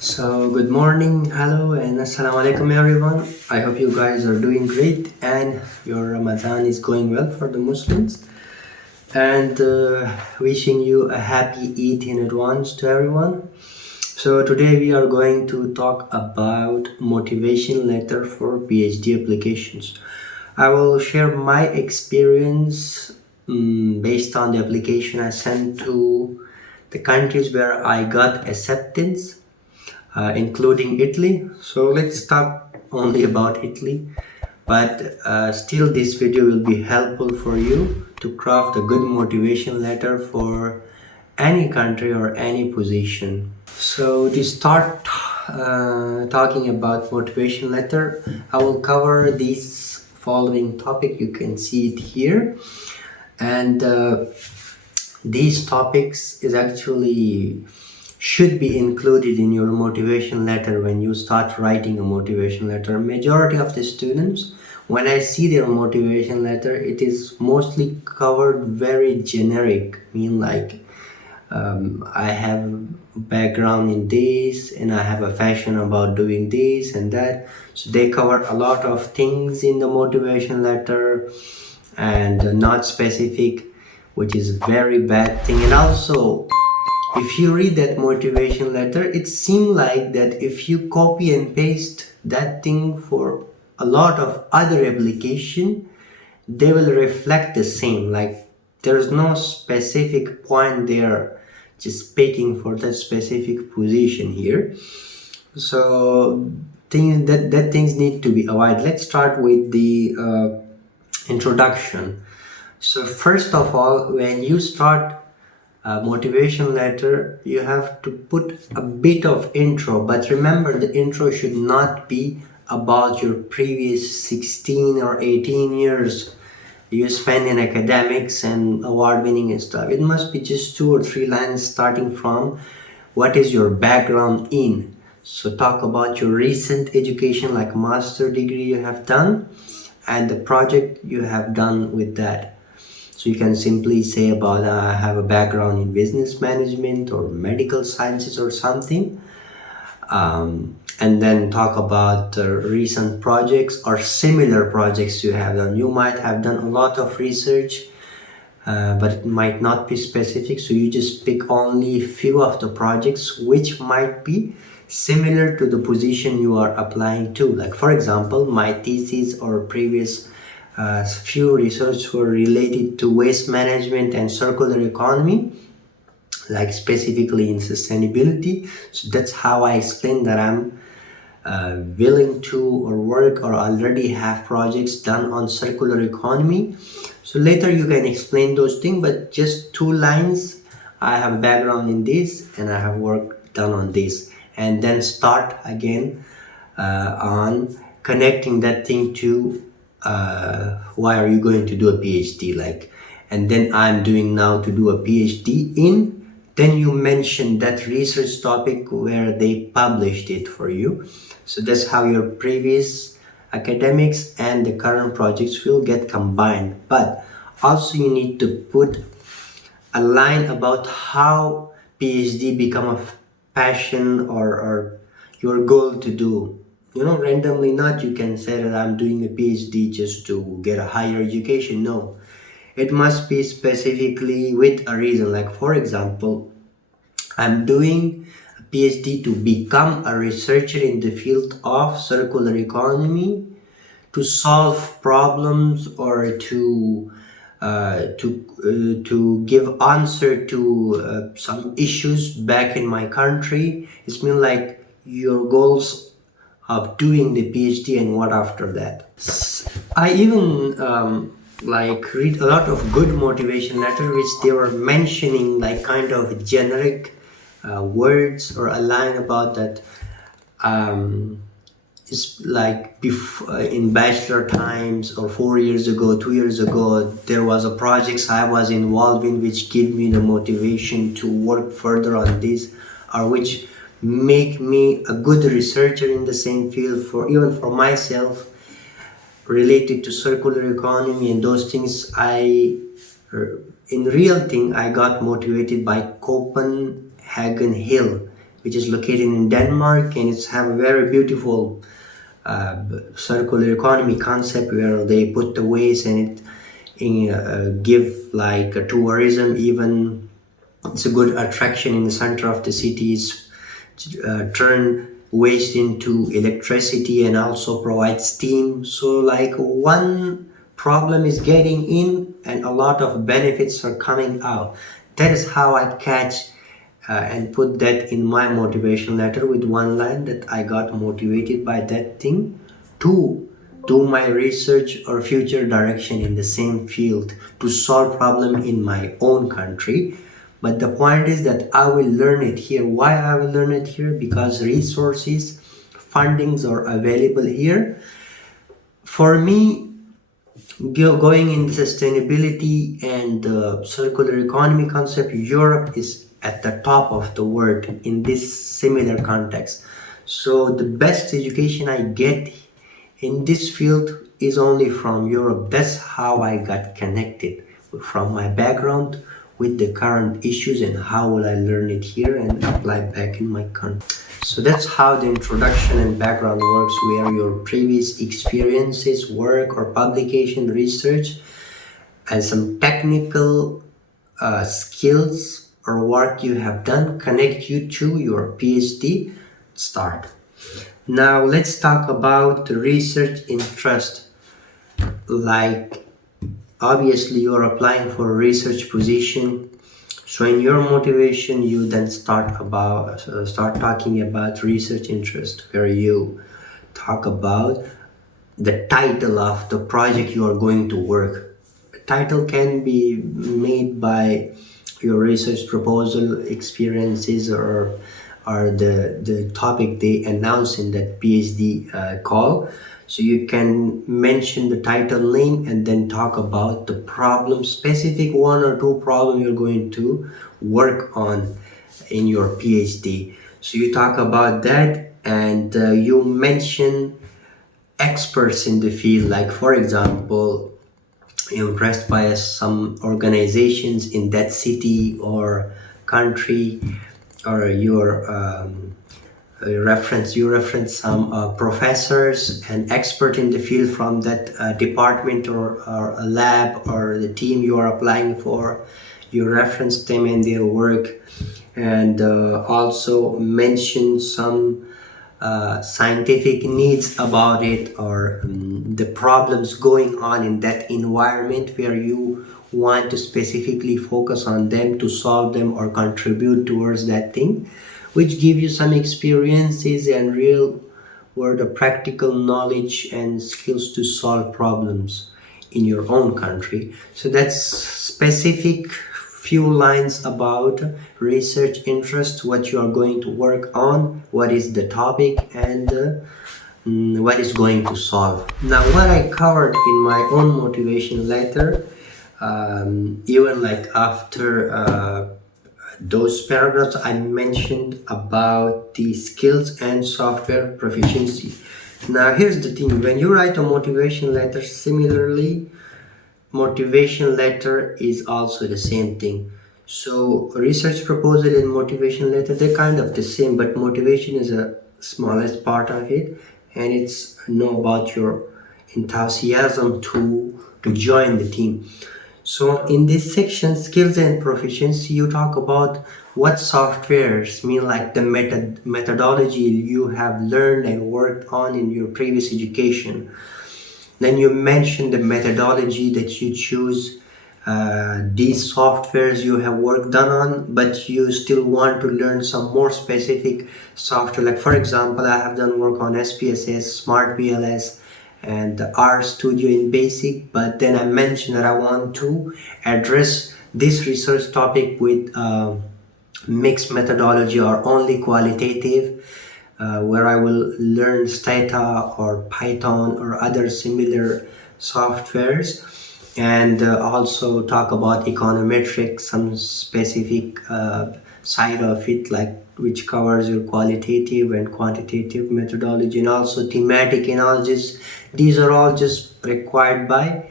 Good morning, hello, and assalamu alaikum, everyone. I hope you guys are doing great and your Ramadan is going well for the Muslims. And wishing you a happy Eid in advance to everyone. So, today we are going to talk about motivation letter for PhD applications. I will share my experience based on the application I sent to the countries where I got acceptance, including Italy. So let's talk only about Italy. But still, this video will be helpful for you to craft a good motivation letter for any country or any position. So to start talking about motivation letter, I will cover this following topic. You can see it here, and these topics is actually should be included in your motivation letter when you start writing a motivation letter. Majority of the students, when I see their motivation letter, it is mostly covered very generic, mean like I have background in this and I have a passion about doing this and that. So they cover a lot of things in the motivation letter and not specific, which is very bad thing. And also, if you read that motivation letter, it seems like that if you copy and paste that thing for a lot of other application, they will reflect the same. Like there's no specific point there, just picking for that specific position here. So things need to be avoided. Let's start with the introduction. So first of all, when you start a motivation letter, you have to put a bit of intro, but remember the intro should not be about your previous 16 or 18 years you spend in academics and award winning and stuff. It must be just 2 or 3 lines starting from what is your background in. So talk about your recent education, like master degree you have done and the project you have done with that. So you can simply say about I have a background in business management or medical sciences or something, and then talk about recent projects or similar projects you have done. You might have done a lot of research, but it might not be specific. So you just pick only a few of the projects which might be similar to the position you are applying to. Like for example, my thesis or previous few research were related to waste management and circular economy, like specifically in sustainability. So that's how I explain that I'm willing to or work or already have projects done on circular economy. So later you can explain those things, but just 2 lines. I have a background in this and I have work done on this, and then start again on connecting that thing to why are you going to do a PhD, like, and then I'm doing now to do a PhD in, then you mention that research topic where they published it for you. So that's how your previous academics and the current projects will get combined. But also you need to put a line about how PhD become a passion or your goal to do. Randomly not you can say that I'm doing a PhD just to get a higher education. No, it must be specifically with a reason. Like for example, I'm doing a PhD to become a researcher in the field of circular economy, to solve problems or to give answer to some issues back in my country. It's mean like your goals of doing the PhD and what after that. I even like read a lot of good motivation letter which they were mentioning like kind of generic words or a line about that. It's like in bachelor times or 4 years ago, 2 years ago, there was a project I was involved in which gave me the motivation to work further on this, or which make me a good researcher in the same field for even for myself related to circular economy and those things. In real thing, I got motivated by Copenhagen Hill, which is located in Denmark, and it's have a very beautiful circular economy concept where they put the waste and it give like a tourism. Even it's a good attraction in the center of the cities, turn waste into electricity and also provide steam. So like one problem is getting in and a lot of benefits are coming out. That is how I catch and put that in my motivation letter with one line, that I got motivated by that thing to do my research or future direction in the same field to solve problem in my own country. But the point is that I will learn it here. Why I will learn it here? Because resources, fundings are available here. For me, going in sustainability and circular economy concept, Europe is at the top of the world in this similar context. So the best education I get in this field is only from Europe. That's how I got connected from my background with the current issues, and how will I learn it here and apply back in my country. So that's how the introduction and background works, where your previous experiences, work or publication research, and some technical skills or work you have done connect you to your PhD start. Now let's talk about the research interest. Like obviously you're applying for a research position, so in your motivation you then start talking about research interest, where you talk about the title of the project you are going to work. The title can be made by your research proposal experiences, or the topic they announce in that PhD call. So you can mention the title name and then talk about the problem, specific one or two problem you're going to work on in your PhD. So you talk about that, and you mention experts in the field. Like for example, you're impressed by some organizations in that city or country, or you reference some professors and expert in the field from that department or a lab or the team you are applying for. You reference them and their work, and also mention some scientific needs about it, or the problems going on in that environment where you want to specifically focus on them to solve them or contribute towards that thing, which give you some experiences and real world of practical knowledge and skills to solve problems in your own country. So that's specific few lines about research interest, what you are going to work on, what is the topic, and what is going to solve. Now what I covered in my own motivation letter, even like after those paragraphs, I mentioned about the skills and software proficiency. Now here's the thing, when you write a motivation letter, similarly motivation letter is also the same thing. So research proposal and motivation letter, they're kind of the same, but motivation is a smallest part of it, and it's about your enthusiasm to join the team. So in this section, skills and proficiency, you talk about what softwares mean, like the methodology you have learned and worked on in your previous education. Then you mention the methodology that you choose, these softwares you have worked on, but you still want to learn some more specific software. Like for example, I have done work on SPSS, Smart BLS, and R Studio in Basic, but then I mentioned that I want to address this research topic with mixed methodology or only qualitative, where I will learn Stata or Python or other similar softwares, and also talk about econometrics, some specific side of it, like which covers your qualitative and quantitative methodology, and also thematic analysis. These are all just required by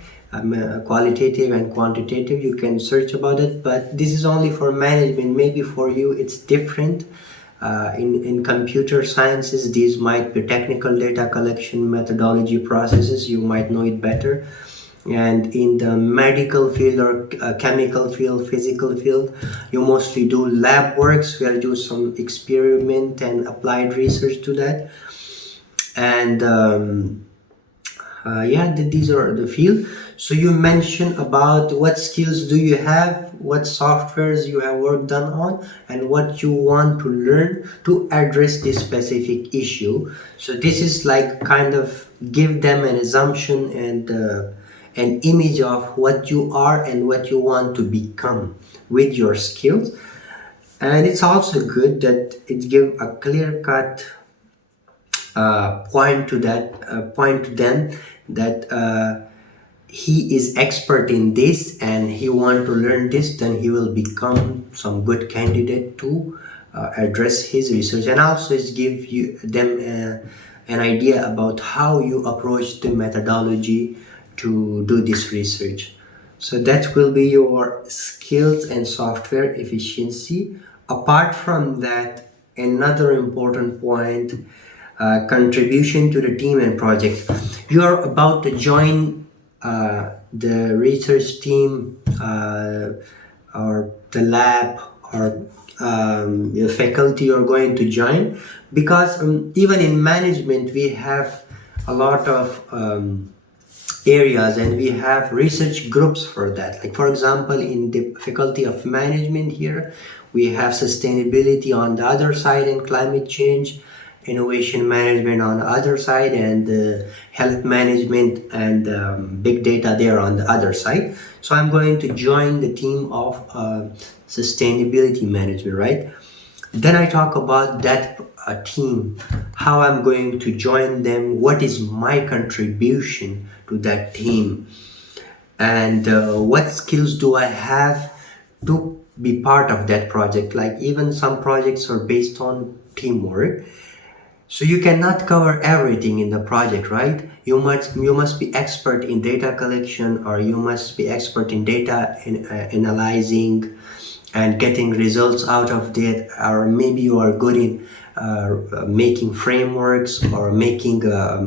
qualitative and quantitative. You can search about it, but this is only for management. Maybe for you it's different. In computer sciences, these might be technical data collection methodology processes. You might know it better. And in the medical field or chemical field, physical field, you mostly do lab works where you do some experiment and applied research to that. And yeah, these are the field. So you mentioned about what skills do you have, what softwares you have worked on, and what you want to learn to address this specific issue. So this is like kind of give them an assumption and an image of what you are and what you want to become with your skills. And it's also good that it give a clear cut point to them that he is expert in this and he want to learn this, then he will become some good candidate to address his research. And also it give you them an idea about how you approach the methodology to do this research. So that will be your skills and software efficiency. Apart from that, another important point, contribution to the team and project. You are about to join the research team or the lab or your faculty you're going to join, because even in management we have a lot of areas and we have research groups for that. Like for example, in the faculty of management here, we have sustainability on the other side and climate change, innovation management on the other side, and health management and big data there on the other side. So I'm going to join the team of sustainability management, right? Then I talk about that team, how I'm going to join them, what is my contribution to that team, and what skills do I have to be part of that project. Like even some projects are based on teamwork, so you cannot cover everything in the project, right? You must be expert in data collection, or you must be expert in data analyzing and getting results out of that, or maybe you are good in making frameworks or making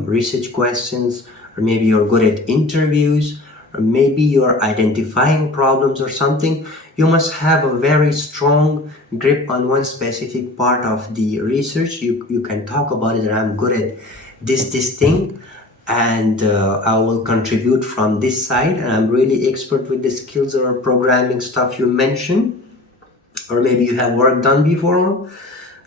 research questions, or maybe you're good at interviews, or maybe you're identifying problems or something. You must have a very strong grip on one specific part of the research. You can talk about it, and I'm good at this thing, and I will contribute from this side, and I'm really expert with the skills or programming stuff you mentioned, or maybe you have work done before.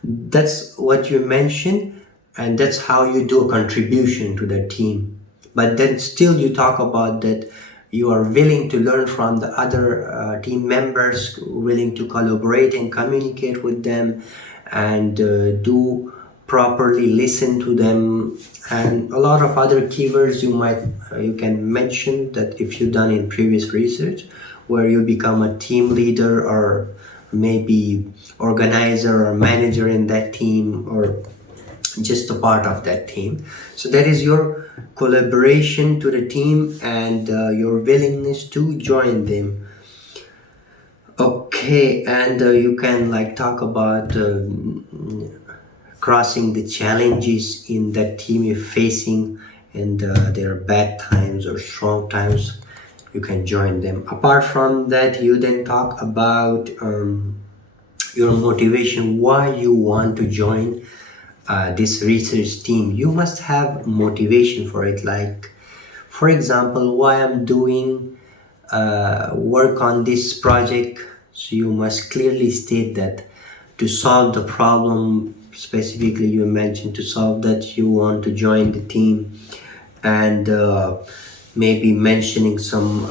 That's what you mentioned, and that's how you do a contribution to the team. But then still you talk about that you are willing to learn from the other team members, willing to collaborate and communicate with them, and do properly listen to them, and a lot of other keywords you can mention that if you've done in previous research, where you become a team leader or maybe organizer or manager in that team, or just a part of that team. So that is your collaboration to the team and your willingness to join them. Okay, and you can like talk about crossing the challenges in that team you're facing, and their bad times or strong times. You can join them. Apart from that, you then talk about your motivation, why you want to join this research team. You must have motivation for it. Like, for example, why I'm doing work on this project. So you must clearly state that to solve the problem. Specifically, you mentioned to solve that you want to join the team, and maybe mentioning some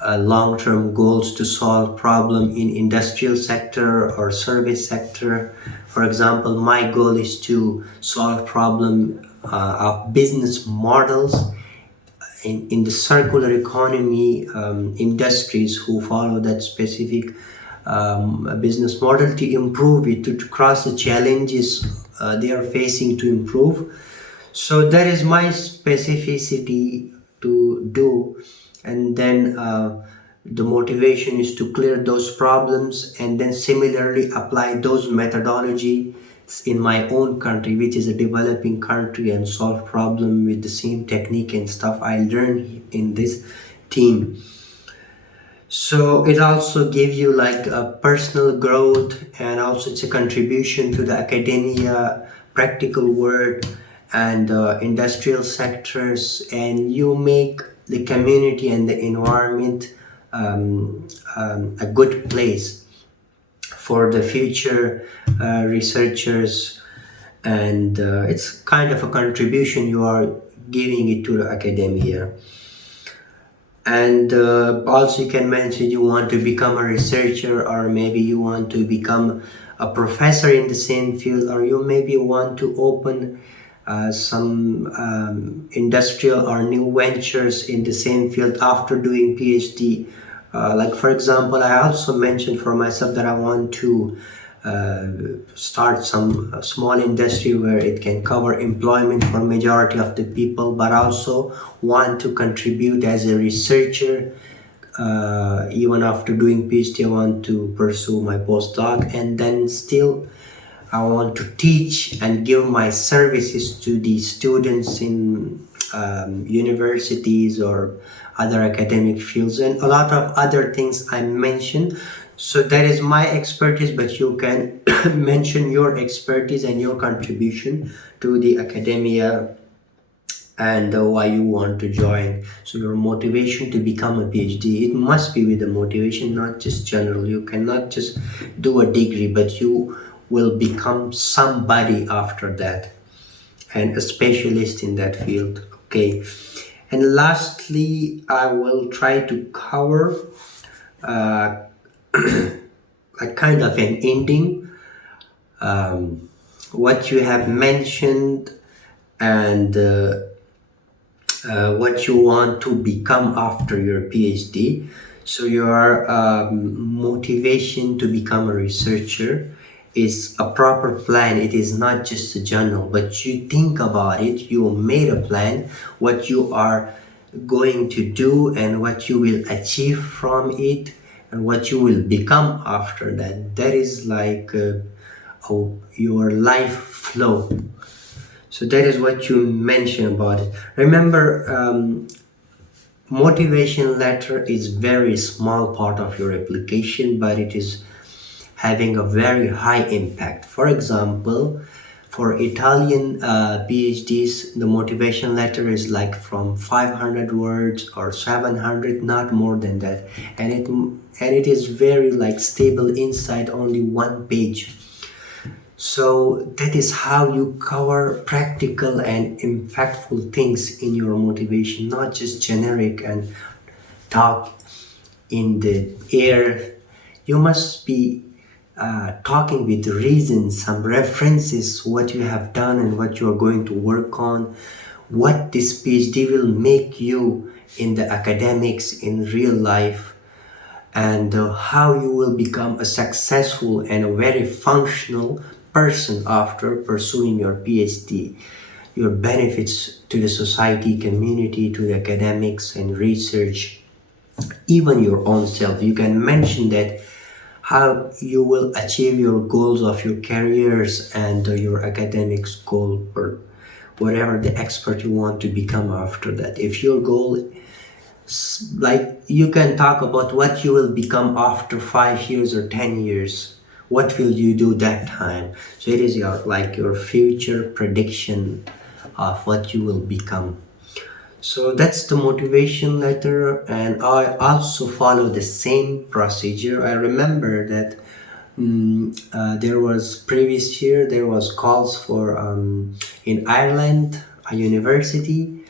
long-term goals to solve problem in industrial sector or service sector. For example, my goal is to solve problem of business models in the circular economy industries who follow that specific business model, to improve it, to cross the challenges they are facing to improve. So that is my specificity to do. And then The motivation is to clear those problems and then similarly apply those methodology in my own country, which is a developing country, and solve problem with the same technique and stuff I learned in this team. So it also gives you like a personal growth, and also it's a contribution to the academia, practical work, and industrial sectors, and you make the community and the environment a good place for the future researchers, and it's kind of a contribution you are giving it to the academia. And also you can mention you want to become a researcher, or maybe you want to become a professor in the same field, or you maybe want to open some industrial or new ventures in the same field after doing PhD. Like for example, I also mentioned for myself that I want to start some small industry where it can cover employment for majority of the people, but also want to contribute as a researcher. Even after doing PhD, I want to pursue my postdoc, and then still I want to teach and give my services to the students in universities or other academic fields, and a lot of other things I mentioned. So that is my expertise, but you can mention your expertise and your contribution to the academia, and why you want to join. So your motivation to become a PhD, it must be with a motivation, not just general. You cannot just do a degree, but you will become somebody after that, and a specialist in that field. Okay. And lastly, I will try to cover uh, a kind of an ending, what you have mentioned, and what you want to become after your PhD. So your motivation to become a researcher is a proper plan. It is not just a journal, but you think about it. You made a plan, what you are going to do and what you will achieve from it, and what you will become after that. That is like your life flow. So that is what you mentioned about it. Remember, motivation letter is very small part of your application, but it is having a very high impact. For example, for Italian PhDs, the motivation letter is like from 500 words or 700, not more than that, and it is very like stable inside only one page. So that is how you cover practical and impactful things in your motivation, not just generic and talk in the air. You must be talking with reasons, some references, what you have done and what you are going to work on, what this PhD will make you in the academics, in real life, and how you will become a successful and a very functional person after pursuing your PhD, your benefits to the society, community, to the academics and research, even your own self. You can mention that how you will achieve your goals of your careers and your academics goal, or whatever the expert you want to become after that. If your goal, like, you can talk about what you will become after 5 years or 10 years, what will you do that time. So it is your like your future prediction of what you will become. So that's the motivation letter, and I also follow the same procedure. I remember that there was previous year there was calls for in Ireland a university.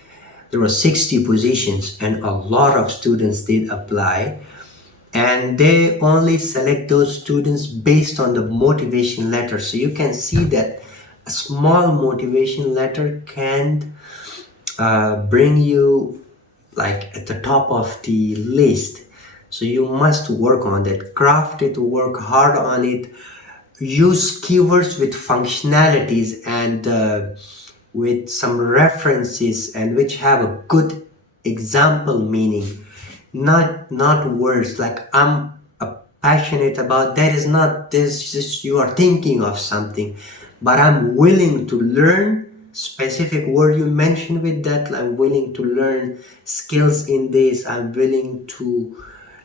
There were 60 positions, and a lot of students did apply, and they only select those students based on the motivation letter. So you can see that a small motivation letter can bring you like at the top of the list. So you must work on that, craft it, work hard on it, use keywords with functionalities and with some references, and which have a good example meaning. not words like I'm passionate about. That is not this, just you are thinking of something, but I'm willing to learn specific word you mentioned with that. I'm willing to learn skills in this. I'm willing to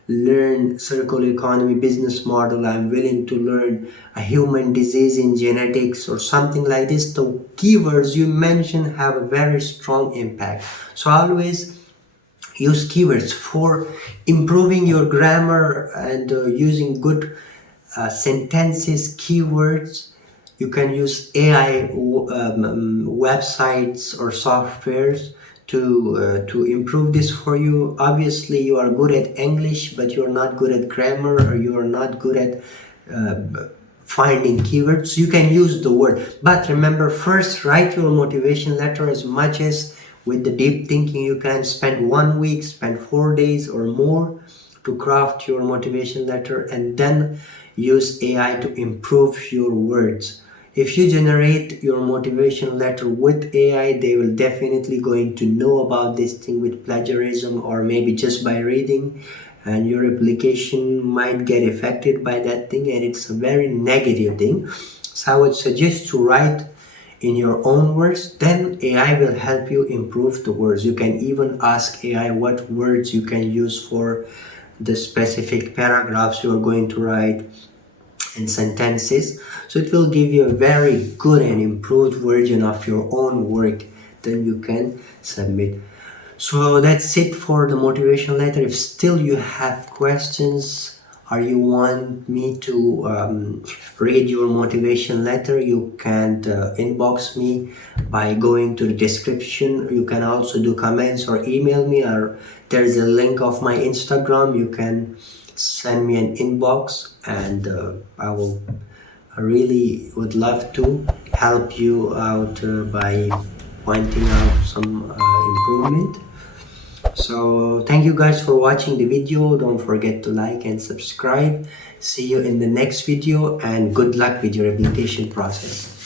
learn circular economy business model. I'm willing to learn a human disease in genetics or something like this. The keywords you mentioned have a very strong impact. So always use keywords for improving your grammar and using good sentences, keywords. You can use AI websites or softwares to improve this for you. Obviously, you are good at English, but you're not good at grammar, or you are not good at finding keywords. You can use the word, but remember, first write your motivation letter as much as with the deep thinking you can. Spend 1 week, spend 4 days or more to craft your motivation letter, and then use AI to improve your words. If you generate your motivation letter with AI, they will definitely going to know about this thing with plagiarism or maybe just by reading, and your application might get affected by that thing, and it's a very negative thing. So I would suggest to write in your own words, then AI will help you improve the words. You can even ask AI what words you can use for the specific paragraphs you are going to write and sentences. So it will give you a very good and improved version of your own work. Then you can submit. So that's it for the motivation letter. If still you have questions or you want me to read your motivation letter, you can inbox me by going to the description. You can also do comments or email me, or there's a link of my Instagram. You can send me an inbox, and I really would love to help you out by pointing out some improvement. So thank you guys for watching the video. Don't forget to like and subscribe. See you in the next video, and good luck with your application process.